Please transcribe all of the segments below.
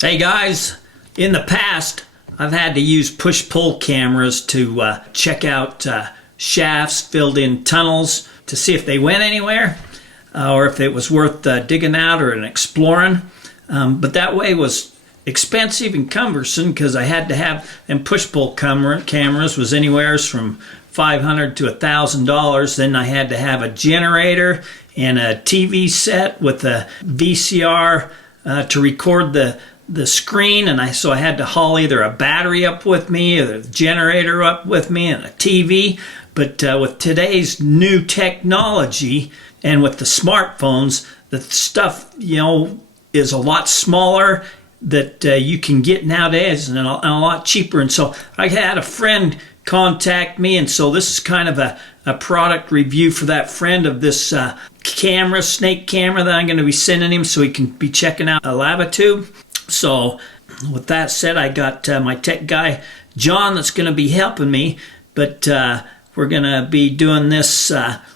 Hey guys, in the past I've had to use push-pull cameras to check out shafts filled in tunnels to see if they went anywhere or if it was worth digging out or exploring. But that way was expensive and cumbersome because I had to have, and push-pull cameras was anywhere from $500 to $1,000. Then I had to have a generator and a TV set with a VCR to record the screen, and so I had to haul either a battery up with me or the generator up with me and a TV. But with today's new technology and with the smartphones, the stuff, is a lot smaller that you can get nowadays and a lot cheaper. And so I had a friend contact me, and so this is kind of a product review for that friend of this camera, snake camera, that I'm going to be sending him so he can be checking out a lava tube. So with that said, I got my tech guy John that's going to be helping me, but we're going to be doing this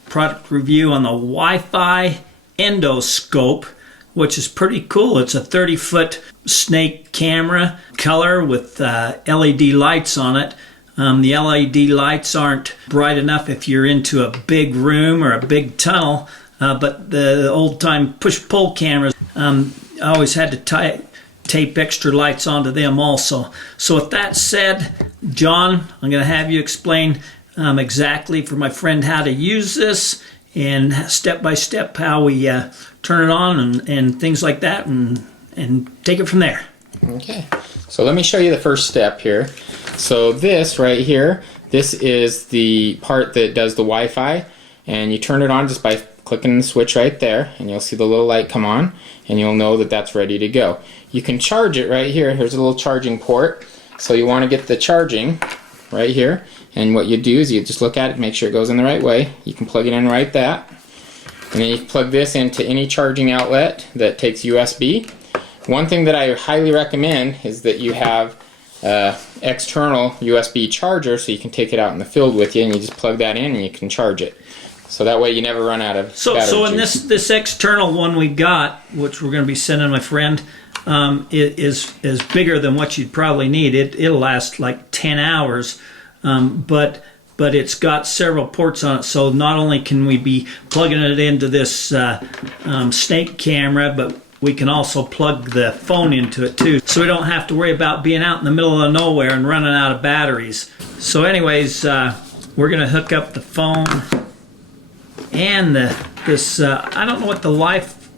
product review on the Wi-Fi endoscope, which is pretty cool. It's a 30-foot snake camera, color with LED lights on it. The LED lights aren't bright enough if you're into a big room or a big tunnel, but the old-time push-pull cameras, I always had to tape extra lights onto them also. So with that said, John, I'm going to have you explain exactly for my friend how to use this and step by step how we turn it on and things like that, and take it from there. Okay, so let me show you the first step here. So this right here, this is the part that does the Wi-Fi, and you turn it on just by clicking the switch right there, and you'll see the little light come on, and you'll know that that's ready to go. You can charge it right here. Here's a little charging port. So you want to get the charging right here, and what you do is you just look at it, make sure it goes in the right way. You can plug it in right that, and then you can plug this into any charging outlet that takes USB. One thing that I highly recommend is that you have external USB charger, so you can take it out in the field with you, and you just plug that in and you can charge it. So that way you never run out of battery So in juice. this external one we got, which we're going to be sending my friend, it is bigger than what you'd probably need. It'll last like 10 hours, but it's got several ports on it. So not only can we be plugging it into this snake camera, but we can also plug the phone into it too. So we don't have to worry about being out in the middle of nowhere and running out of batteries. So anyways, we're going to hook up the phone and this. I don't know what the life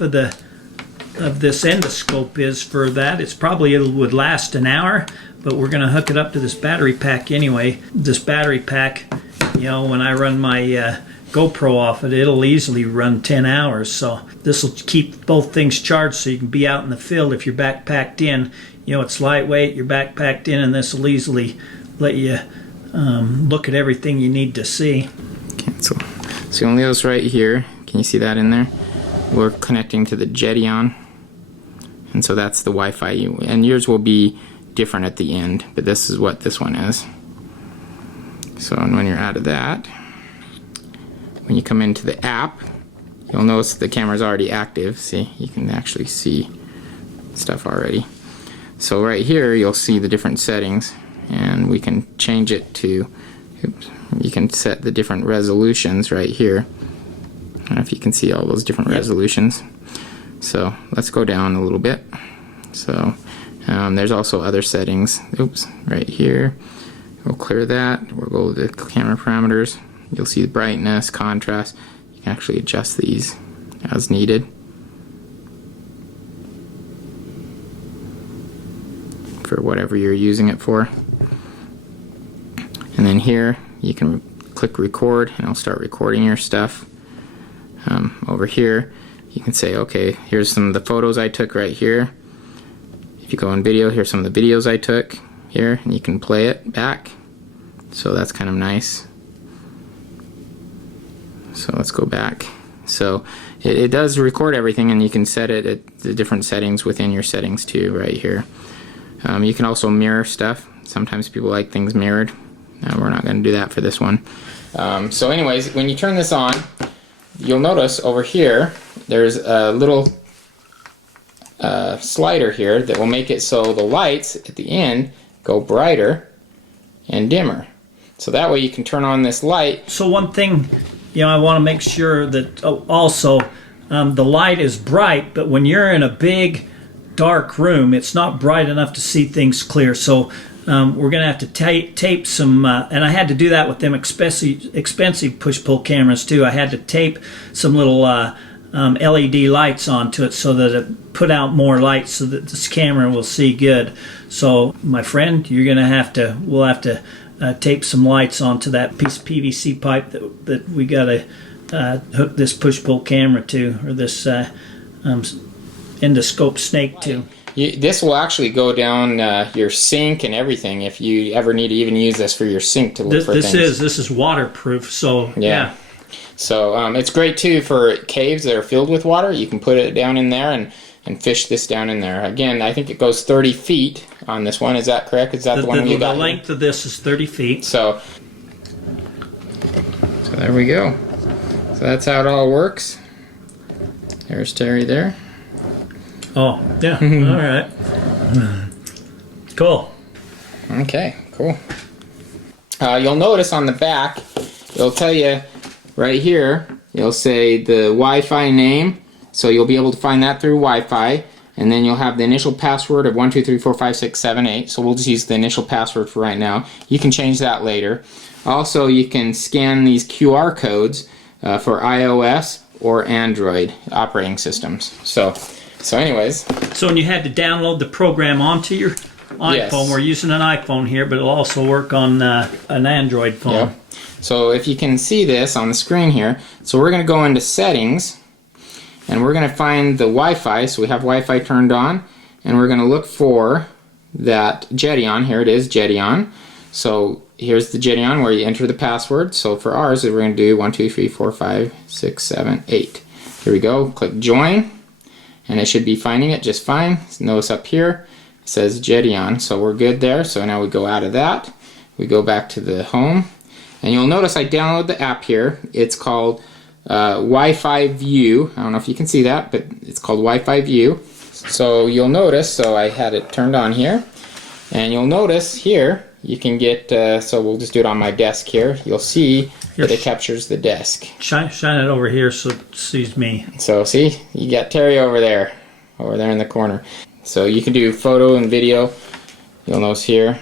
of this endoscope is for that. It's probably it would last an hour, but we're going to hook it up to this battery pack anyway. This battery pack, when I run my GoPro off it, it'll easily run 10 hours. So this will keep both things charged so you can be out in the field if you're backpacked in. It's lightweight, you're backpacked in, and this will easily let you look at everything you need to see. Cancel. So you'll notice right here, can you see that in there? We're connecting to the Jettion, and so that's the Wi-Fi. And yours will be different at the end, but this is what this one is. So and when you're out of that, when you come into the app, you'll notice the camera's already active. See, you can actually see stuff already. So right here you'll see the different settings, and we can change it to, you can set the different resolutions right here. I don't know if you can see all those different resolutions. So let's go down a little bit. So there's also other settings. Oops, right here. We'll clear that. We'll go to the camera parameters. You'll see the brightness, contrast. You can actually adjust these as needed. For whatever you're using it for. And then here you can click record, and it'll start recording your stuff. Over here you can say, okay, here's some of the photos I took right here. If you go in video, here's some of the videos I took here, and you can play it back. So that's kind of nice. So let's go back. So it does record everything, and you can set it at the different settings within your settings too right here. You can also mirror stuff. Sometimes people like things mirrored. We're not going to do that for this one. So anyways, when you turn this on, you'll notice over here there's a little slider here that will make it so the lights at the end go brighter and dimmer. So that way you can turn on this light. So one thing, I want to make sure that also the light is bright, but when you're in a big dark room, it's not bright enough to see things clear. So we're going to have to tape some, and I had to do that with them expensive push-pull cameras too. I had to tape some little LED lights onto it so that it put out more light so that this camera will see good. So my friend, we'll have to tape some lights onto that piece of PVC pipe that we got to hook this push-pull camera to, or this endoscope snake to. This will actually go down your sink and everything if you ever need to even use this for your sink to look for things. This is waterproof, so yeah. So it's great too for caves that are filled with water. You can put it down in there and fish this down in there. Again, I think it goes 30 feet on this one. Is that correct? Is that the one you got? The length of this is 30 feet. So there we go. So that's how it all works. There's Terry there. Oh, yeah. All right. Cool. Okay, cool. You'll notice on the back, it'll tell you right here, it'll say the Wi-Fi name. So you'll be able to find that through Wi-Fi. And then you'll have the initial password of 1234567 So we'll just use the initial password for right now. You can change that later. Also, you can scan these QR codes for iOS or Android operating systems. So anyways. So when you had to download the program onto your iPhone, yes. We're using an iPhone here, but it'll also work on an Android phone. Yep. So if you can see this on the screen here, so we're going to go into settings, and we're going to find the Wi-Fi. So we have Wi-Fi turned on, and we're going to look for that Gedeon. Here it is, Gedeon. So here's the Gedeon where you enter the password. So for ours, we're going to do 1, 2, 3, 4, 5, 6, 7, 8. Here we go. Click join. And it should be finding it just fine. Notice up here it says Gedeon, so we're good there. So now we go out of that. We go back to the home, and you'll notice I download the app here. It's called Wi-Fi View. I don't know if you can see that, but it's called Wi-Fi View. So you'll notice, so I had it turned on here, and you'll notice here you can get. So we'll just do it on my desk here. You'll see that it captures the desk. Shine it over here so it sees me. So see, you got Terry over there in the corner. So you can do photo and video. You'll notice here.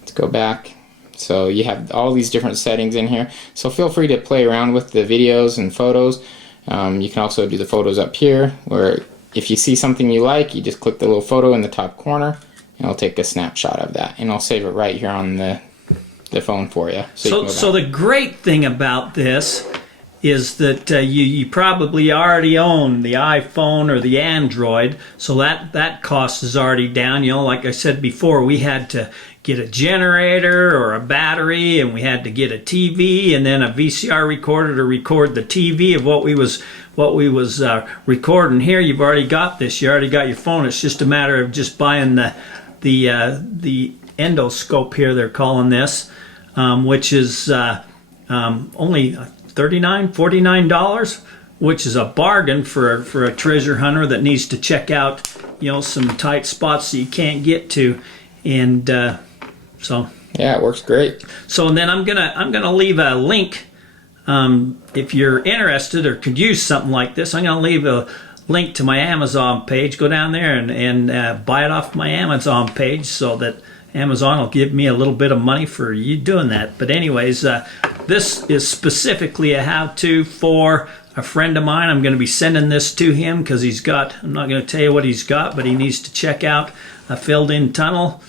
Let's go back. So you have all these different settings in here. So feel free to play around with the videos and photos. You can also do the photos up here, where if you see something you like, you just click the little photo in the top corner, and it'll take a snapshot of that, and I'll save it right here on the phone for you. So the great thing about this is that you probably already own the iPhone or the Android, so that cost is already down. Like I said before, we had to get a generator or a battery, and we had to get a TV and then a VCR recorder to record the TV of what we was recording. Here you've already got this. You already got your phone. It's just a matter of just buying the endoscope here, they're calling this, which is only $49, which is a bargain for a treasure hunter that needs to check out some tight spots that you can't get to, and so yeah, it works great. So then I'm gonna leave a link if you're interested or could use something like this. I'm gonna leave a link to my Amazon page. Go down there and buy it off my Amazon page, so that Amazon will give me a little bit of money for you doing that. But anyways, this is specifically a how-to for a friend of mine. I'm going to be sending this to him because I'm not going to tell you what he's got, but he needs to check out a filled-in tunnel,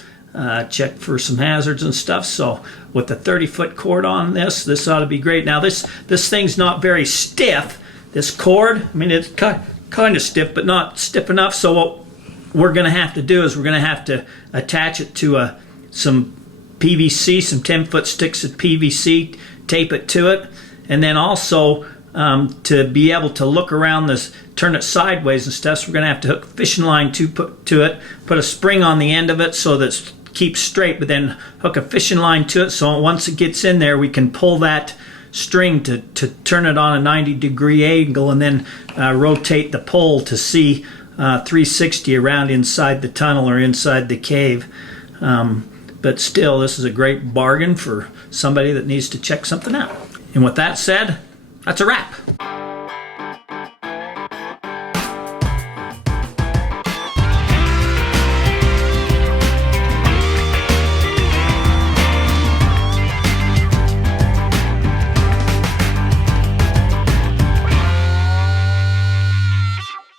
check for some hazards and stuff. So with the 30-foot cord on this ought to be great. Now this thing's not very stiff, this cord. I mean, it's kind of stiff, but not stiff enough. So what we're going to have to do is we're going to have to attach it to some PVC, some 10-foot sticks of PVC, tape it to it, and then also to be able to look around this, turn it sideways and stuff, so we're going to have to hook a fishing line to it, put a spring on the end of it so that it keeps straight, but then hook a fishing line to it, so once it gets in there we can pull that string to turn it on a 90-degree angle, and then rotate the pole to see 360 around inside the tunnel or inside the cave. But still, this is a great bargain for somebody that needs to check something out. And with that said, that's a wrap.